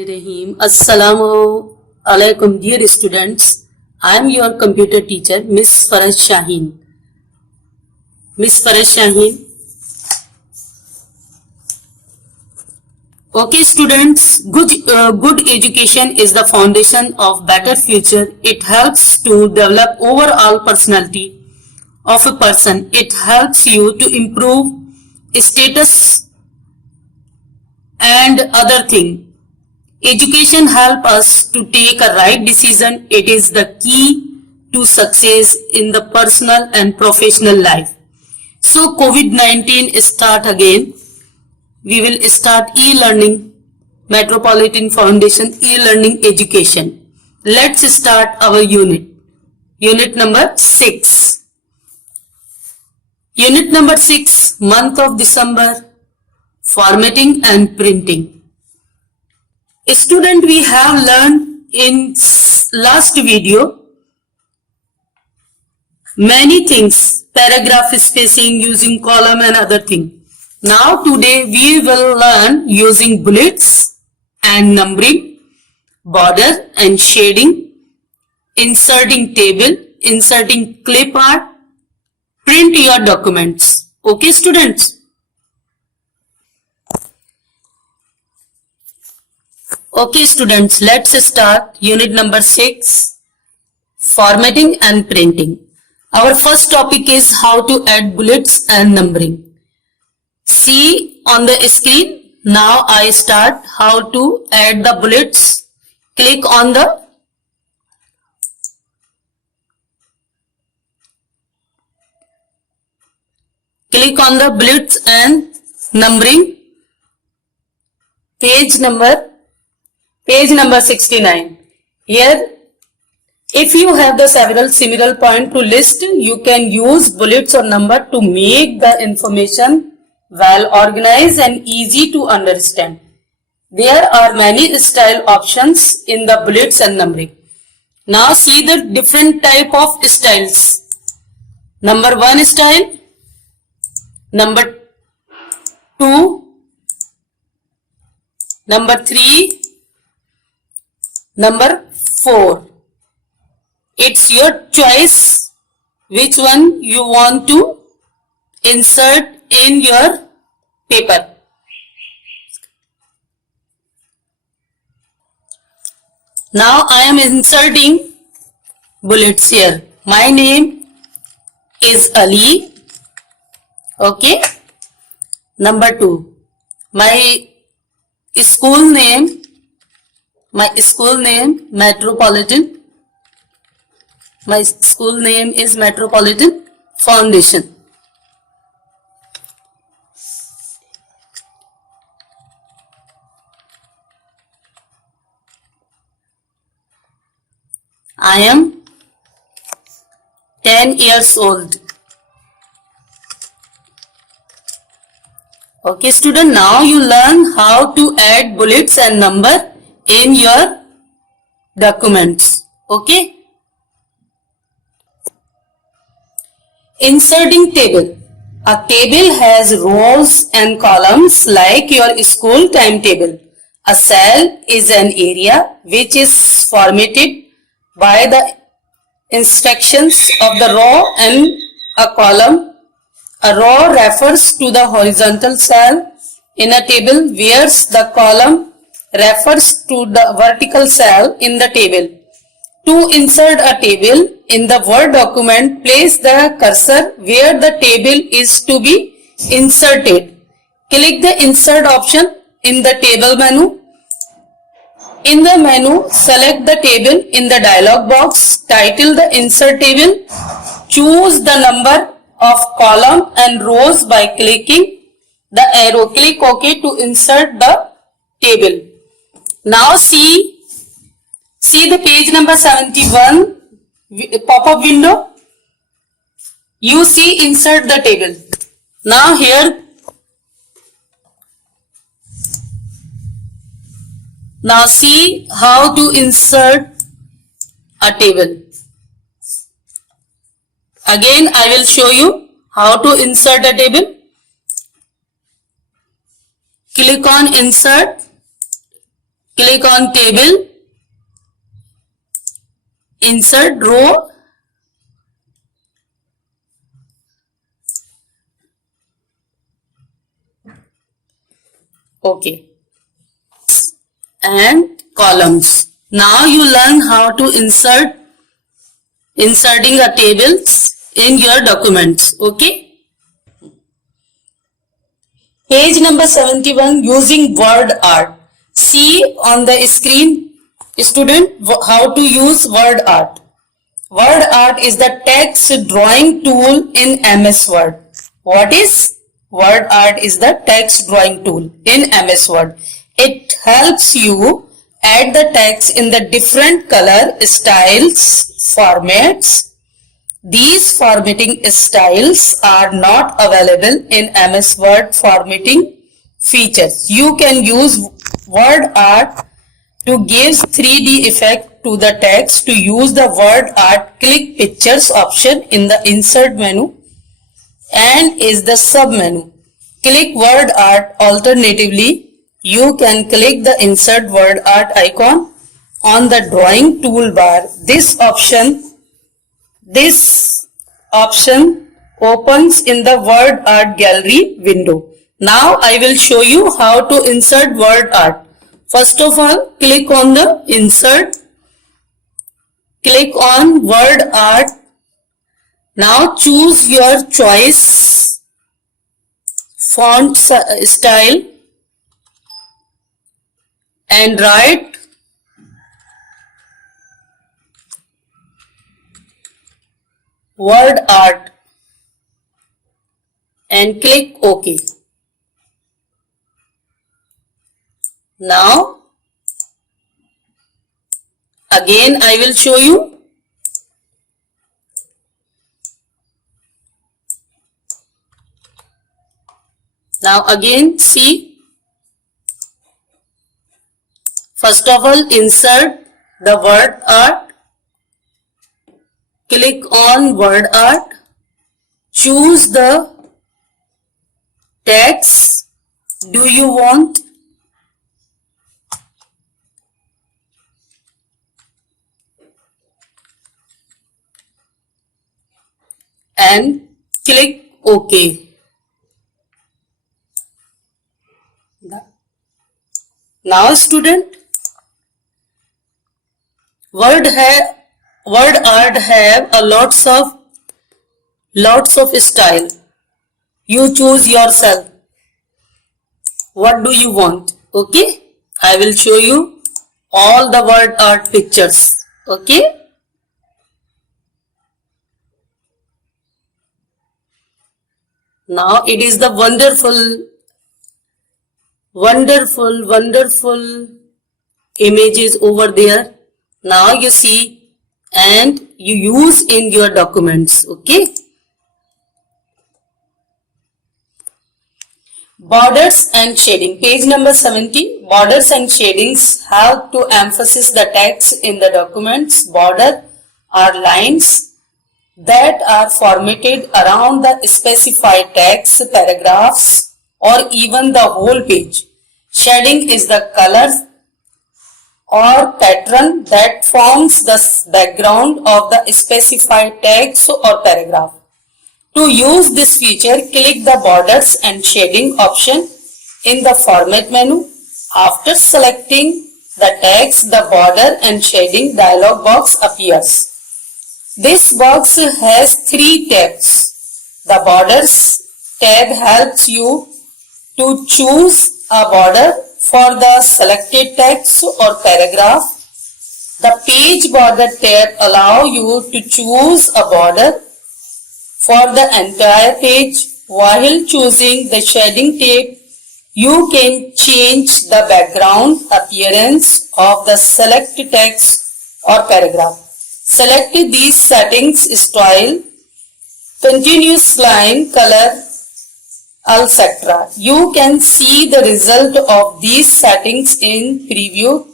Bismillahirrahmanirrahim. Assalamu alaikum, dear students. I am your computer teacher, Miss Faraz Shaheen. Miss Faraz Shaheen. Okay, students. Good education is the foundation of better future. It helps to develop overall personality of a person. It helps you to improve status and other thing. Education help us to take a right decision. It is the key to success in the personal and professional life. So COVID-19 start again. We will start e-learning, Metropolitan Foundation e-learning education. Let's start our unit. Unit number 6. Unit number 6, month of December, formatting and printing. Student, we have learned in last video many things, paragraph spacing, using column and other thing. Now today we will learn using bullets and numbering, border and shading, inserting table, inserting clip art, print your documents. Okay, students? Okay, students, let's start unit number 6, formatting and printing. Our first topic is how to add bullets and numbering. See on the screen, now I start how to add the bullets. Click on the bullets and numbering, page number 69. Here, if you have the several similar point to list, you can use bullets or number to make the information well organized and easy to understand. There are many style options in the bullets and numbering. Now see the different type of styles. Number 1 style, number 2, number 3, number 4. It's your choice which one you want to insert in your paper. Now I am inserting bullets here. My name is Ali. Okay. Number 2. My school name Metropolitan. My school name is Metropolitan Foundation. I am 10 years old. Okay, student, now you learn how to add bullets and number in your documents. Okay. Inserting table. A table has rows and columns like your school timetable. A cell is an area which is formatted by the instructions of the row and a column. A row refers to the horizontal cell in a table, whereas the column refers to the vertical cell in the table. To insert a table in the Word document, place the cursor where the table is to be inserted. Click the Insert option in the table menu. In the menu, select the table in the dialog box. Title the Insert table. Choose the number of column and rows by clicking the arrow. Click OK to insert the table. Now see the page number 71 pop-up window. You see insert the table. Now here, now see how to insert a table. Again I will show you how to insert a table. Click on insert. Click on table, insert row, okay, and columns. Now you learn how to inserting a tables in your documents. Okay. Page number 71, using word art. See on the screen, student, how to use word art. Word art is the text drawing tool in MS Word. What is word art? Is the text drawing tool in MS Word. It helps you add the text in the different color, styles, formats. These formatting styles are not available in MS Word formatting features. You can use word art to give 3D effect to the text. To use the word art, click pictures option in the insert menu and is the sub menu. Click word art. Alternatively, you can click the insert word art icon on the drawing toolbar. This option opens in the word art gallery window. Now I will show you how to insert word art. First of all, click on the insert. Click on word art. Now choose your choice font style and write word art and click OK. Now again I will show you. Now again see. First of all, insert the word art. Click on word art. Choose the text do you want. And click OK. Now student, word art have a lots of style. You choose yourself. What do you want? Okay. I will show you all the word art pictures. Okay. Now it is the wonderful images over there. Now you see and you use in your documents. Okay. Borders and shading. Page number 70. Borders and shadings help to emphasize the text in the documents. Border are lines that are formatted around the specified text, paragraphs, or even the whole page. Shading is the color or pattern that forms the background of the specified text or paragraph. To use this feature, click the Borders and Shading option in the Format menu. After selecting the text, the Border and Shading dialog box appears. This box has 3 tabs. The Borders tab helps you to choose a border for the selected text or paragraph. The Page Border tab allows you to choose a border for the entire page. While choosing the Shading tab, you can change the background appearance of the selected text or paragraph. Select these settings: style, continuous line, color, etc. You can see the result of these settings in preview.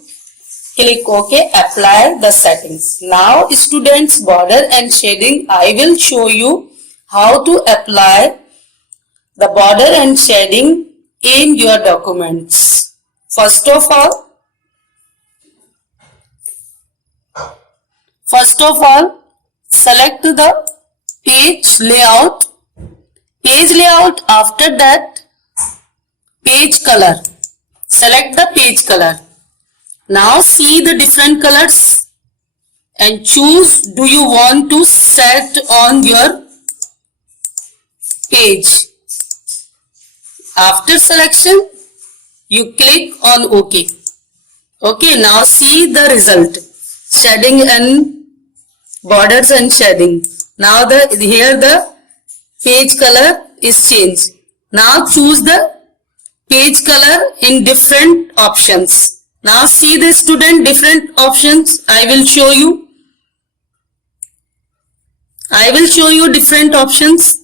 Click OK, apply the settings. Now students, border and shading, I will show you how to apply the border and shading in your documents. First of all, First of all, select the page layout. Page layout, after that, page color. Select the page color. Now see the different colors and choose do you want to set on your page. After selection, you click on OK. Okay, now see the result. Shading and borders and shading. Now here the page color is changed. Now choose the page color in different options. Now see the student different options. I will show you different options.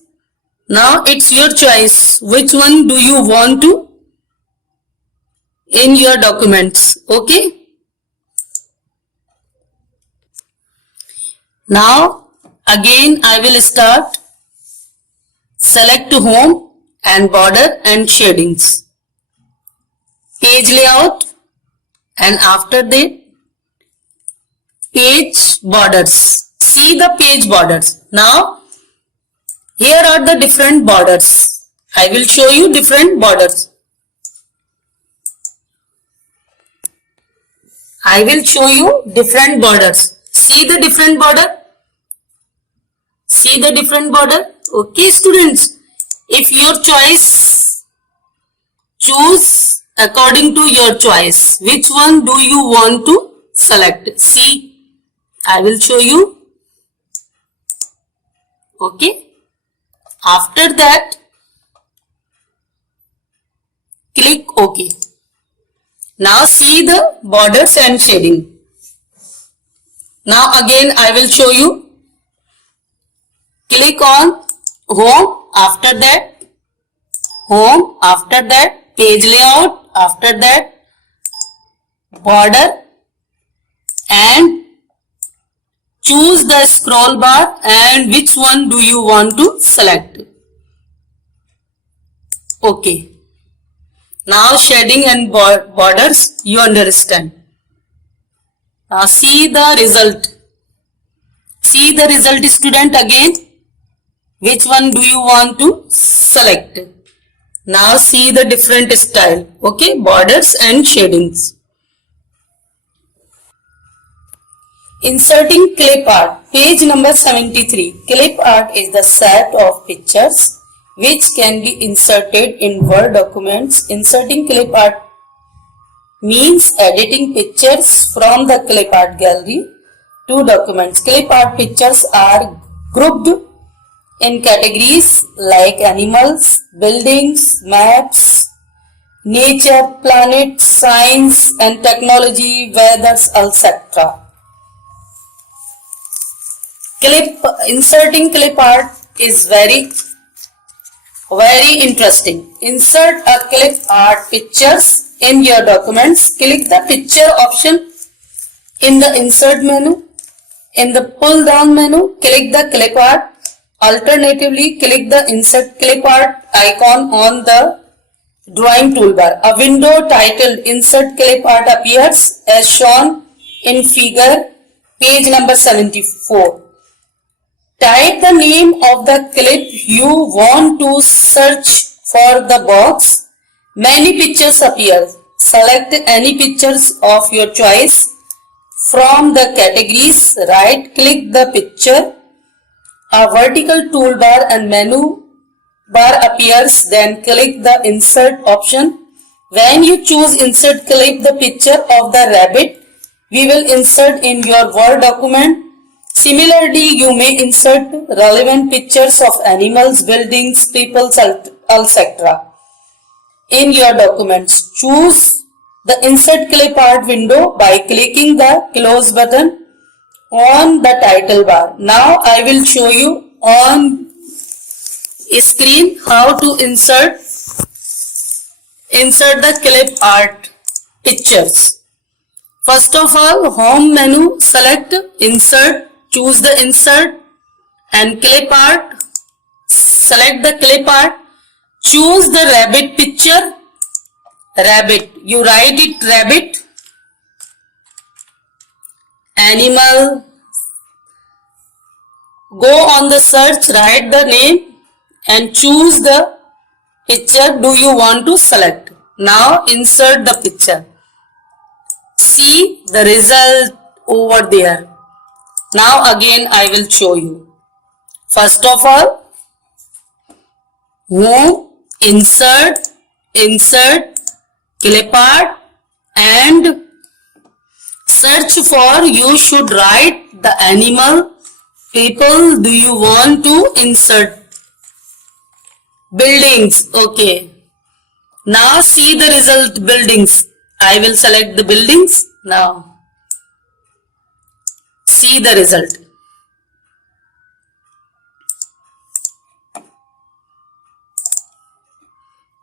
Now it's your choice. Which one do you want to in your documents? Okay. Now again I will start. Select home and border and shadings. Page layout and after that page borders. See the page borders. Now here are the different borders. I will show you different borders. I will show you different borders. See the different border. See the different border. Okay, students. If your choice, choose according to your choice. Which one do you want to select? See, I will show you. Okay. After that, click OK. Now see the borders and shading. Now again I will show you. Click on home, after that home, after that page layout, after that border and choose the scroll bar and which one do you want to select. Okay. Now shading and borders you understand. Now see the result. See the result, student, again. Which one do you want to select? Now see the different style. Okay, borders and shadings. Inserting clip art. Page number 73. Clip art is the set of pictures which can be inserted in Word documents. Inserting clip art means editing pictures from the clip art gallery to documents. Clip art pictures are grouped in categories like animals, buildings, maps, nature, planets, science and technology, weather, etc. Inserting clip art is very interesting. Insert a clip art pictures in your documents. Click the picture option in the insert menu. In the pull down menu, click the clip art. Alternatively, click the insert clip art icon on the drawing toolbar. A window titled insert clip art appears as shown in figure page number 74. Type the name of the clip you want to search for the box. Many pictures appear. Select any pictures of your choice from the categories. Right click the picture. A vertical toolbar and menu bar appears. Then click the insert option. When you choose insert, click the picture of the rabbit. We will insert in your Word document. Similarly, you may insert relevant pictures of animals, buildings, people, etc. in your documents. Choose the insert clip art window by clicking the close button on the title bar. Now I will show you on screen how to insert the clip art pictures. First of all, home menu, select insert. Choose the insert and clip art. Select the clip art. Choose the rabbit picture. Rabbit. You write it rabbit. Animal. Go on the search, write the name and choose the picture do you want to select. Now insert the picture. See the result over there. Now again I will show you. First of all, move, insert, clip art and search for. You should write the animal, people do you want to insert. Buildings, okay. Now see the result, buildings. I will select the buildings now. See the result.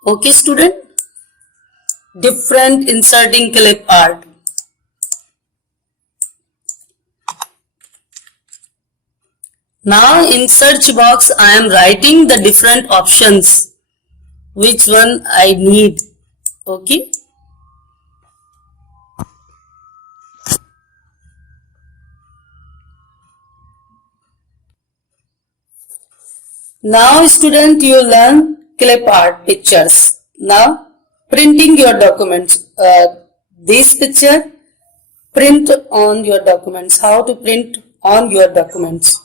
Okay student, different inserting clip art. Now in search box I am writing the different options, which one I need. Okay. Now student, you learn clip art pictures. Now printing your documents. This picture, print on your documents. How to print on your documents?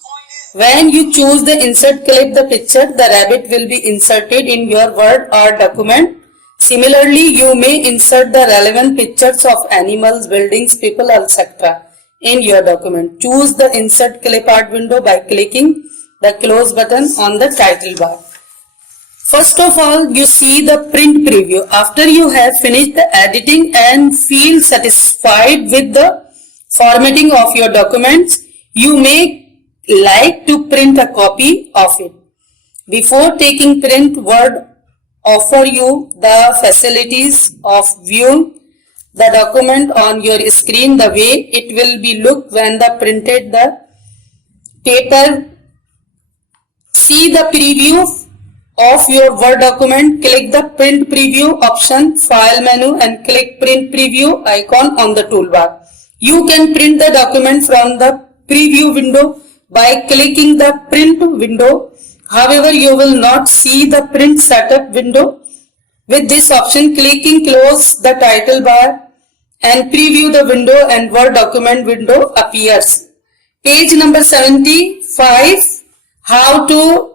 When you choose the insert clip the picture, the rabbit will be inserted in your Word or document. Similarly, you may insert the relevant pictures of animals, buildings, people, etc. in your document. Choose the insert clip art window by clicking the close button on the title bar. First of all, you see the print preview. After you have finished the editing and feel satisfied with the formatting of your documents, you may like to print a copy of it. Before taking print, Word offer you the facilities of viewing the document on your screen the way it will be look when the printed the paper. See the preview of your Word document. Click the print preview option, file menu and click print preview icon on the toolbar. You can print the document from the preview window by clicking the print window. However, you will not see the print setup window. With this option, clicking close the title bar and preview the window and Word document window appears. Page number 75, how to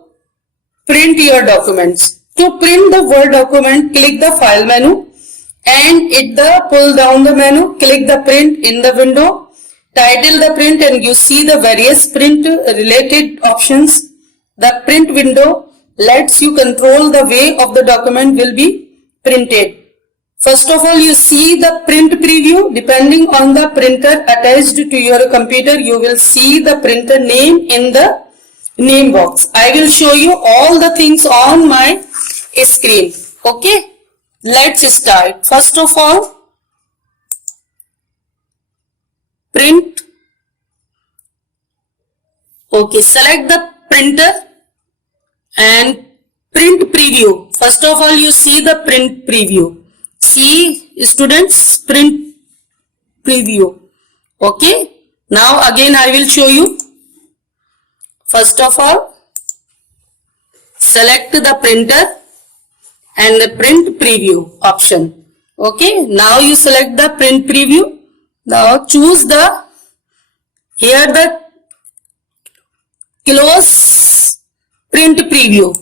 print your documents. To print the Word document, click the file menu and hit the pull down the menu, click the print in the window. Title the print and you see the various print related options. The print window lets you control the way of the document will be printed. First of all, you see the print preview. Depending on the printer attached to your computer, you will see the printer name in the name box. I will show you all the things on my screen. Okay, let's start. First of all, print. Okay, select the printer and print preview. First of all, you see the print preview. See students, print preview. Okay, now again I will show you. First of all, select the printer and the print preview option. Okay, now you select the print preview. Now choose the, here the close print preview.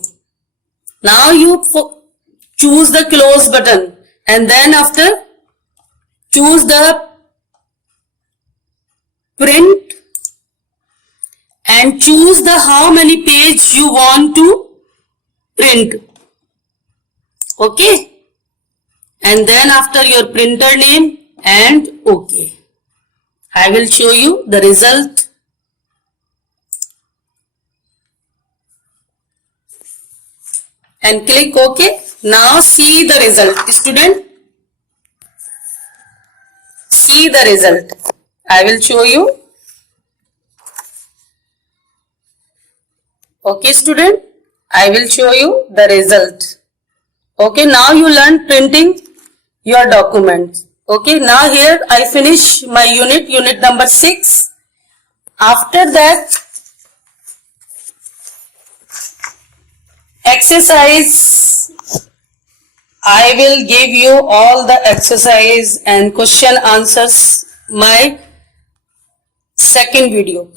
Now you choose the close button and then after choose the print and choose the how many page you want to print. Okay, and then after your printer name and OK. I will show you the result. And click OK. Now see the result. Student, see the result. I will show you. Okay student, I will show you the result. Okay, now you learn printing your documents. Okay, now here I finish my unit number 6. After that, exercise. I will give you all the exercise and question answers my second video.